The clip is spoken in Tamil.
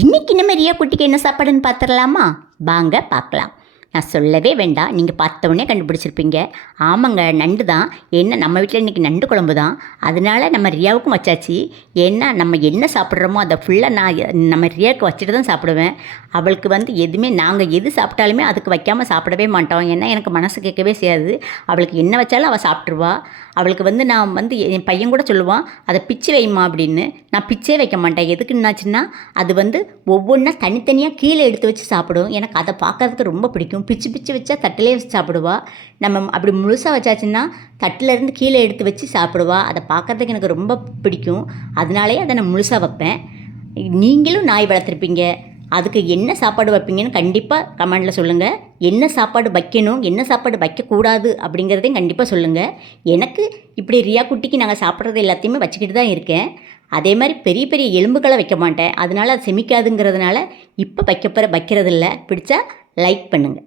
இன்னைக்கு நம்ம ரியா குட்டிக்கு என்ன சாப்பாடுன்னு பார்த்துடலாமா? வாங்க பார்க்கலாம். நான் சொல்லவே வேண்டாம், நீங்கள் பார்த்தவொடனே கண்டுபிடிச்சிருப்பீங்க. ஆமாங்க, நண்டு தான். என்ன நம்ம வீட்டில் இன்றைக்கி நண்டு குழம்பு தான். அதனால நம்ம ரியாவுக்கும் வச்சாச்சு. ஏன்னா நம்ம என்ன சாப்பிட்றோமோ அதை ஃபுல்லாக நம்ம ரியாவுக்கு வச்சுட்டு தான் சாப்பிடுவேன். அவளுக்கு எதுவுமே நாங்கள் எது சாப்பிட்டாலுமே அதுக்கு வைக்காமல் சாப்பிடவே மாட்டோம். ஏன்னா எனக்கு மனசு கேட்கவே செய்யாது. அவளுக்கு என்ன வச்சாலும் அவள் சாப்பிட்ருவா. அவளுக்கு நான் என் பையன் கூட சொல்லுவான், அதை பிச்சு வைமா அப்படின்னு. நான் பிச்சே வைக்க மாட்டேன். எதுக்குன்னாச்சுன்னா அது ஒவ்வொன்றா தனித்தனியாக கீழே எடுத்து வச்சு சாப்பிடும். எனக்கு அதை பார்க்கறதுக்கு ரொம்ப பிடிக்கும். பிச்சு பிச்சு வச்சா தட்டிலே வச்சு சாப்பிடுவா. நம்ம அப்படி முழுசாக வச்சாச்சுன்னா தட்டிலேருந்து கீழே எடுத்து வச்சு சாப்பிடுவா. அதை பார்க்குறதுக்கு எனக்கு ரொம்ப பிடிக்கும். அதனாலேயே அதை நான் முழுசாக வைப்பேன். நீங்களும் நாய் வளர்த்துருப்பீங்க, அதுக்கு என்ன சாப்பாடு வைப்பீங்கன்னு கண்டிப்பாக கமெண்டில் சொல்லுங்கள். என்ன சாப்பாடு வைக்கணும், என்ன சாப்பாடு வைக்கக்கூடாது அப்படிங்கிறதையும் கண்டிப்பாக சொல்லுங்கள். எனக்கு இப்படி ரியா குட்டிக்கு நாங்கள் சாப்பிட்றது எல்லாத்தையுமே வச்சுக்கிட்டு தான் இருக்கேன். அதே மாதிரி பெரிய பெரிய எலும்புகளை வைக்க மாட்டேன். அதனால் அது செமிக்காதுங்கிறதுனால இப்போ வைக்கிறதில்ல. பிடிச்சா லைக் பண்ணுங்கள்.